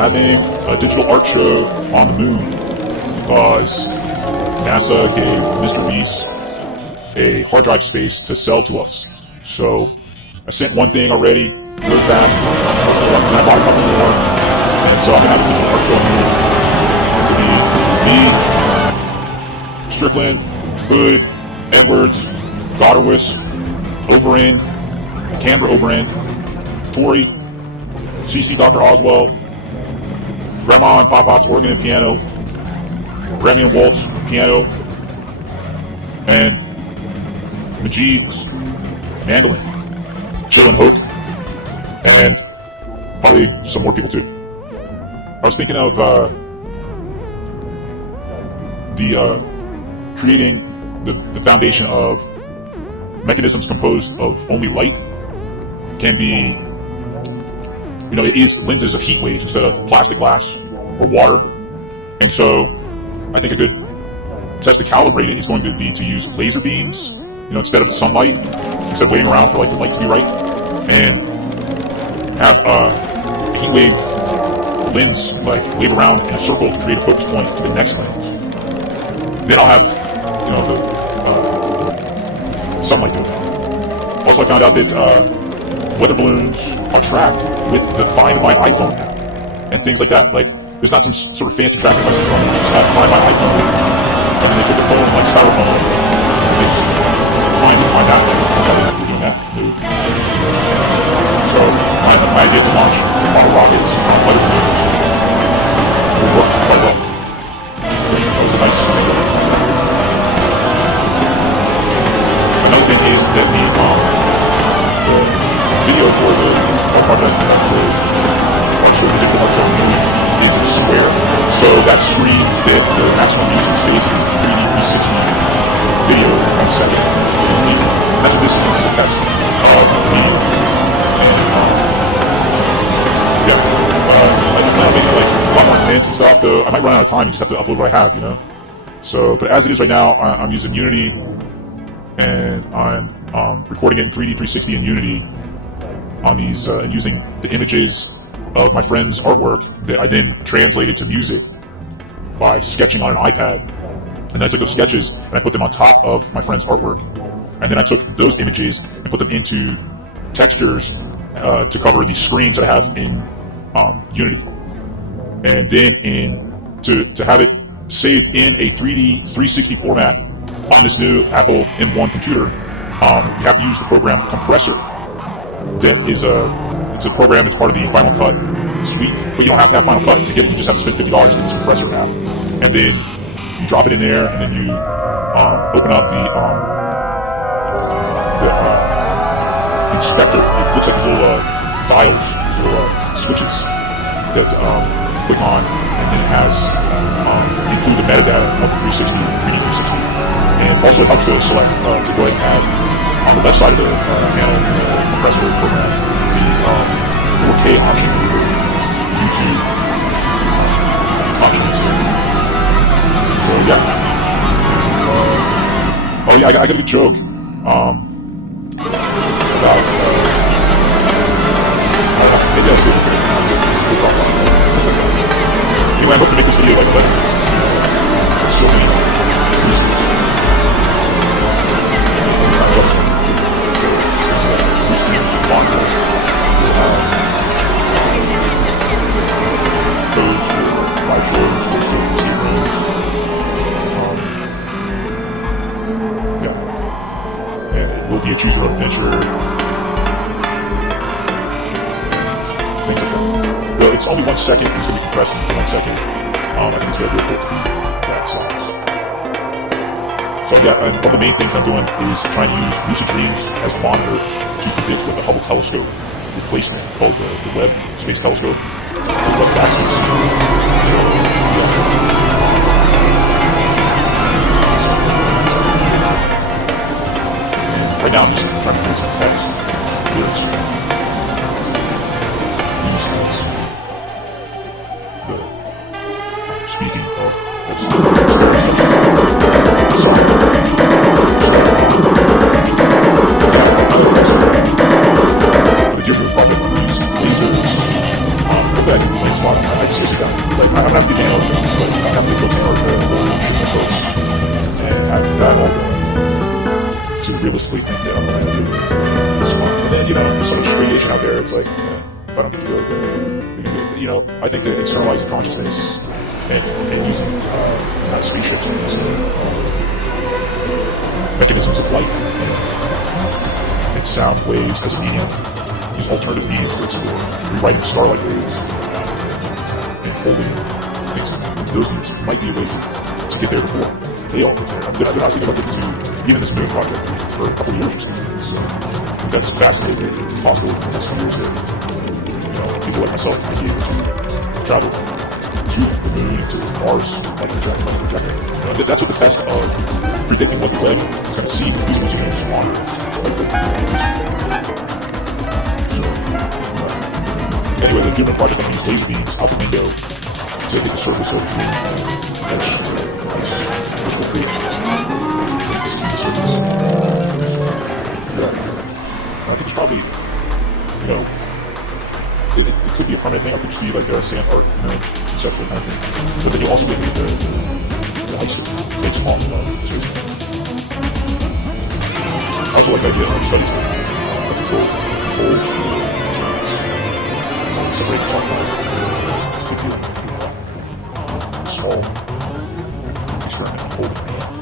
having a digital art show on the moon because NASA gave Mr. Beast a hard drive space to sell to us. So I sent one thing already, really fast, and I bought a couple more, and so I'm going to have a digital art show on the moon. It's going to be me, Strickland, Hood, Edwards, Godderwis, Overend, Canberra Overend, Tori, CC Dr. Oswald, Grandma and Pop-Pop's organ and piano, Grammy and Waltz piano, and Majid's mandolin, Chillin' Hoke, and probably some more people too. I was thinking of creating the foundation of mechanisms composed of only light can be, it is lenses of heat waves instead of plastic glass or water. And so I think a good test to calibrate it is going to be to use laser beams, instead of sunlight, instead of waiting around for like the light to be right, and have a heat wave lens like wave around in a circle to create a focus point to the next lens. Then I'll have, the sunlight to it. Also, I found out that weather balloons are tracked with the Find My iPhone app and things like that. Like, there's not some sort of fancy tracking device on it. Just have Find My iPhone, and then they put the phone in like styrofoam, and they just find that. Like, that's how they're doing that move. So my idea to launch model rockets on weather balloons will work quite well. That was a nice thing. Another thing is that the video for the project, the digital art show is in square. So that screens that the maximum usage space is 3D 360 video in 1 second. And that's what this is. This is a test of the medium. And I plan on making like a lot more advanced and stuff, though I might run out of time and just have to upload what I have, So, but as it is right now, I'm using Unity, and I'm recording it in 3D 360 in Unity on these, and using the images of my friend's artwork that I then translated to music by sketching on an iPad. And then I took those sketches and I put them on top of my friend's artwork. And then I took those images and put them into textures to cover the screens that I have in Unity. And then to have it saved in a 3D 360 format on this new Apple M1 computer, you have to use the program Compressor. That is it's a program that's part of the Final Cut suite, but you don't have to have Final Cut to get it. You just have to spend $50 to get this Compressor app, and then you drop it in there, and then you open up the inspector. It looks like these little dials, these little switches that click on, and then it has include the metadata of the 3D 360, and also it helps to select to go ahead and add on the left side of the panel in the Compressor program the 4K option, YouTube option instead. So yeah. Oh yeah, I got a good joke about maybe I'll see if anyway, I hope to make this video like better. There's so many reasons. It's not just codes for live shows, for escape rooms. Yeah. And it will be a choose your own adventure. Things like that. Well, it's only 1 second. It's going to be compressed into 1 second. I think it's very good for it to be that size. So yeah, and one of the main things I'm doing is trying to use lucid dreams as a monitor to predict what the Hubble telescope replacement called the Webb Space Telescope, what Capsule is. Right now I'm just trying to create some text, lyrics, use as the speaking of the Deer Project use lasers. Hopefully I can play a spot on that. it's seriously down. Like, I'm gonna have to get Nano, but I'm gonna have to go Nano or my folks and have that all going to realistically think that I'm going to do this one. And then, you know, there's so much radiation out there, it's like, if I don't get to go there, you know, I think that externalizing consciousness and using not spaceships, but using mechanisms of light and sound waves as a medium, use alternative mediums to explore, rewriting starlight waves and holding things. Those mediums might be a way to get there before they all get there. They're not thinking about getting to even this moon project for a couple of years or something. So that's fascinating. It's possible in the next few years that, you know, people like myself might be able to travel to the moon and to Mars like a projector. You know, that's what the test of predicting what the web is going to see using those images on. So, anyway, the Blume project I'm going to use laser beams out the window to hit the surface of the moon, which will create the surface. I think it's probably, you know, it could be a permanent thing, or it could just be like a sand art, you know, conceptual kind of thing. But then you also get the ice that makes off of space. I also like the idea of studies of controls, separate the software, could be a small experiment holding.